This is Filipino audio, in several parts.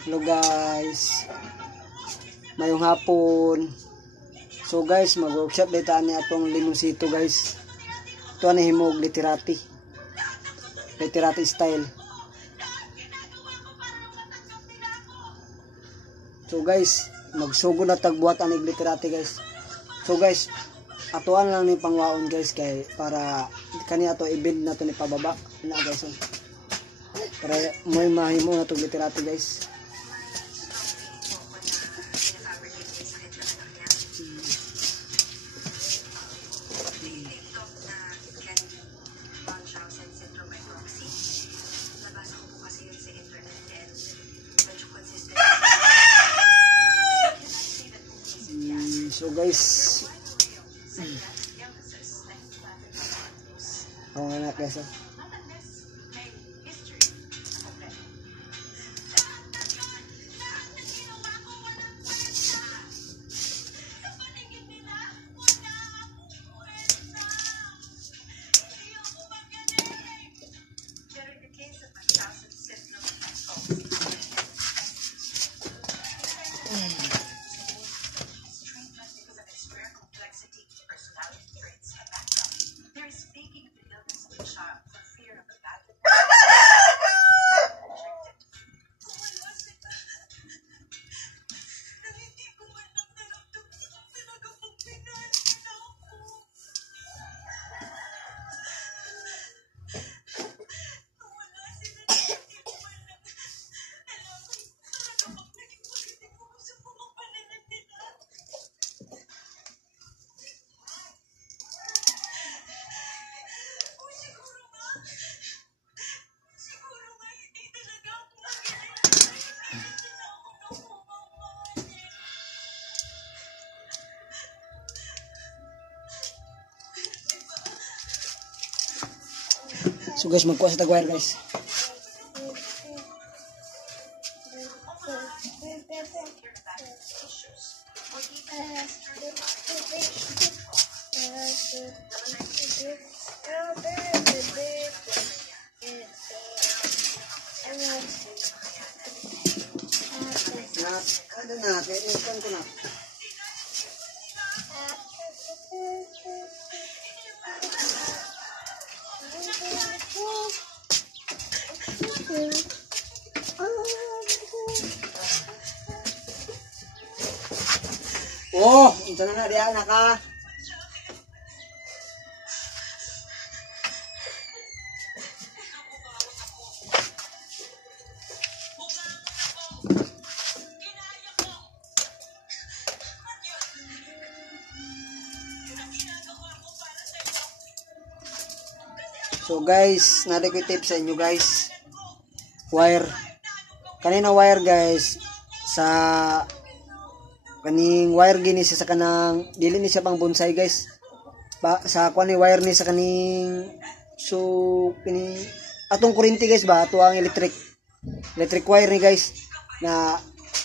Hello guys, mayong hapon. So guys, mag-workshop dito ani atong limusito guys. Ito ani himog literati style. So guys, magsugod na tagbuhat ani literati guys. So guys, atuan lang ni pangwaon guys kay para kani ato i-bend na to ni pababa na guys. Para may mahimo na to literati guys. So guys, anak guys. So guys, magkuha sa tagwire guys. Ano na, kailan ko na. Oh, ito na diyan naka. So guys, natin ko tip sa inyo guys. Wire. Kanina wire guys sa kaning wire gini sa kanang dili ni siya pang bonsai guys. Sa kuan ni wire ni sa kaning so kini atong kuryente guys ba ato ang electric wire ni guys na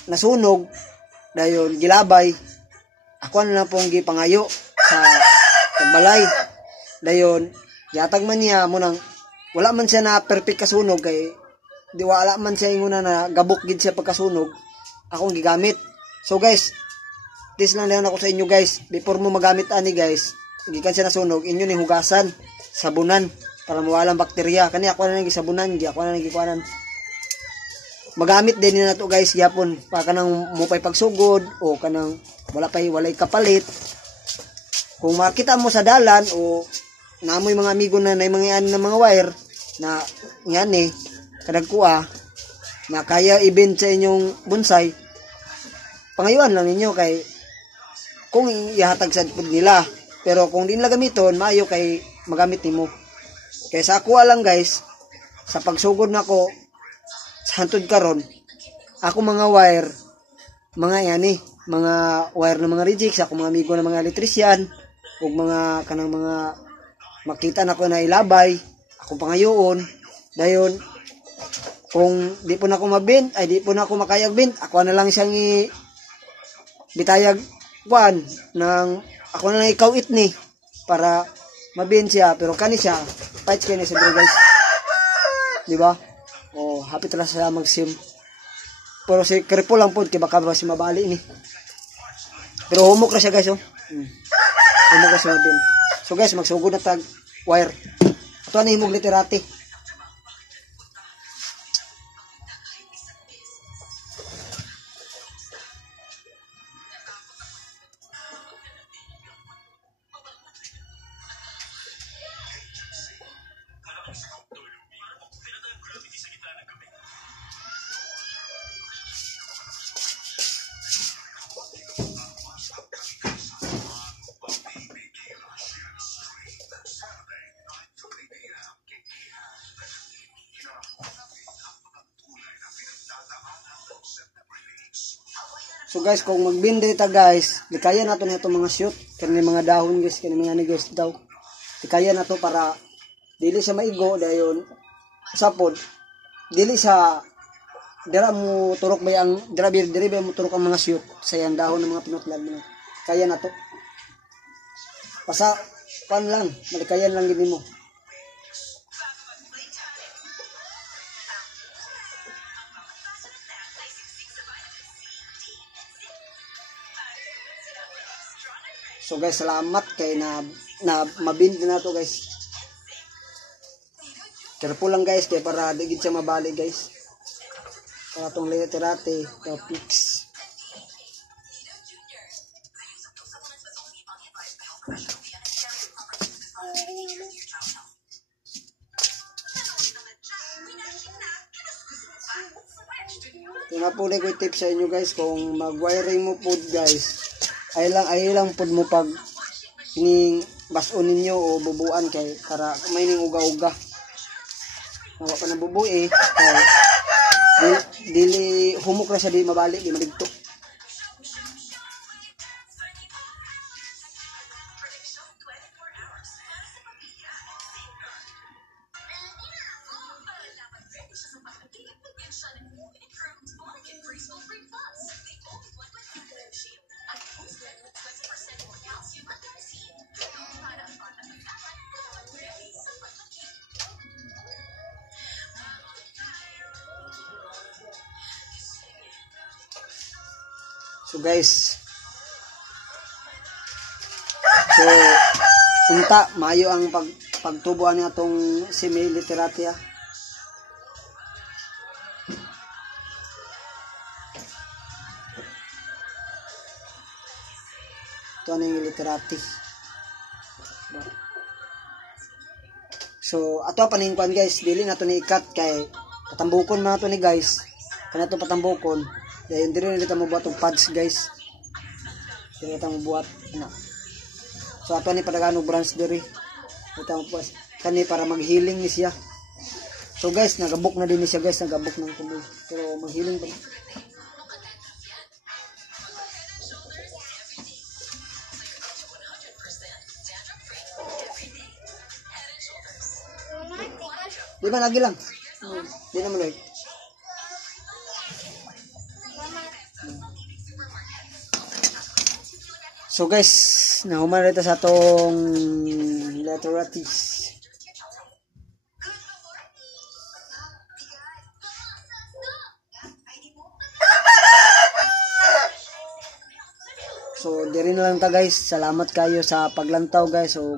nasunog dayon gilabay. Ako na pong gipangayo sa pagbalay. Dayon yatag man niya mo nang wala man siya na perfect kasunog kay di wala man siya inguna na gabok gid siya pagkasunog akong gigamit. So guys, this lang ako sa inyo guys, before mo magamit ani guys, gikan siya nasunog, inyo ni hugasan, sabunan para mawalang bakterya. Kani ako na nang gisabunan, ako na nang gikuanan. Magamit din na to guys, yapon pa kanang mupay pagsugod o kanang walay kapalit. Kung makita mo sa dalan o namoy mga amigo na mga yan na mga wire na ngani kadagkuha na kaya i-bend sa inyong bonsai, pangayuan lang ninyo kay kung ihatag sa pud nila. Pero kung din nila gamiton, maayo kay magamit nimo. Kay sa ako lang guys, sa pagsugod nako sa hantod karon, ako mga wire, mga yani, mga wire ng mga rejects, ako mga amigo ng mga electrician, ug mga kanang mga makita nako na ilabay, ako pangayoon, dayon kung di po na ako mabend, ay di po na ako makayag bend, ako na lang siyang bitayag kwan ng ako na lang ikawit ni para mabend siya, pero kani siya fights kayo na sa guys, di ba? Oh, happy talaga sa mag-sim. pero si kripo lang po kay baka ba si mabali ni. Pero humok ra siya guys oh. Humok ra siya mabin. So guys, magsugod na tag wire. Ato na himog literati. So guys, kung magbindi ta guys, likaya nato nito mga shoot, kani mga dahon guys, kani mga ni guys daw. Likaya nato para dili sa maigo dayon sapod. Dili sa dira mo turok bay ang diri bay mo turok ang mga shoot sa yang dahon ng mga pinutlan mo. Kaya nato. Pasa pan lang, malikayan lang gid mo. So guys, salamat kay na mabindi na to guys. Careful lang guys kay para digid siya mabali guys. Para tong literate topics. Yung po ko tips sa inyo guys kung mag-wiring mo po guys. Ay lang pud mo pag ining bason ninyo o bubuan kay para may ning uga-uga. Nawa pa na bubuo dili humok ra siya di mabalik di maligto. So guys, unta maayo ang pagtubuan niya tong semi-literate. Ito na yung literate. So ato pa ning kwan guys, dili na to ni ikat kay katambukon man to ni guys. Kana to patambukon. Dahil diri na dito mo buhat ng pads guys. Dito mo buhat na. So ato ni padagano branch diri. Dito mo pues kani para mag-healing ni siya. So guys, nagabok na din ni siya guys, nagabok ng tuloy. Pero mag-healing pa. Di ba lagi lang? Di naman like. So guys, nahuman rito sa atong literatis. So diri na lang ta guys. Salamat kayo sa paglantaw guys. So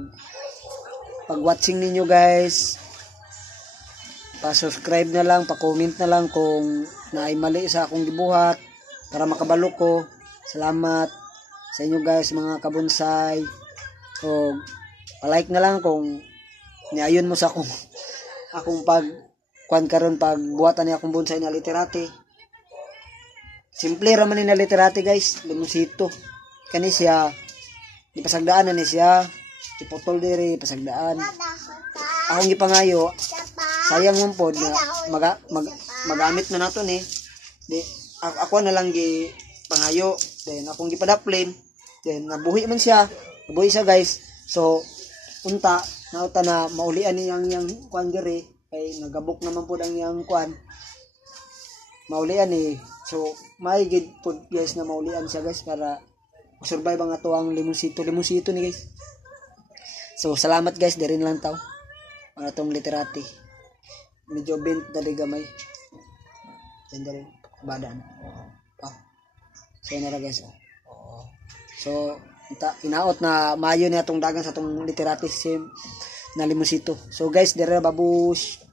pag-watching ninyo guys. Pa-subscribe na lang, pa-comment na lang kung naay mali sa akong gibuhat para makabalo ko. Salamat sa inyo guys mga kabonsay. O pa-like na lang kung niayon mo sa akong pag karon pag buhatan ni akong bonsai na literate. Simple ra man ni na literate guys, limusito. Kani siya ipasagdaan na ni siya, ipotol diri pasagdaan. Akong gipangayo, sayang man pod na magamit na nato ni. Di ako na lang gi pangayo, then akong gipadaplin. Then nabuhi siya guys. So unta nauta na maulian niyang kwan diri kay nagabok naman pud ang yang kwan. Maulian ni. So may gid pud guys na maulian siya guys para survive ang ato ang limusito ni guys. So salamat guys, diri lang taw. Para tong literati. Medyo bent dali gamay. Diyan dali. bada na. Oh. So na guys. Oh. Oo. So inaot na mayo ni atong dagan sa atong Literatis na Limosito. So guys, dire babush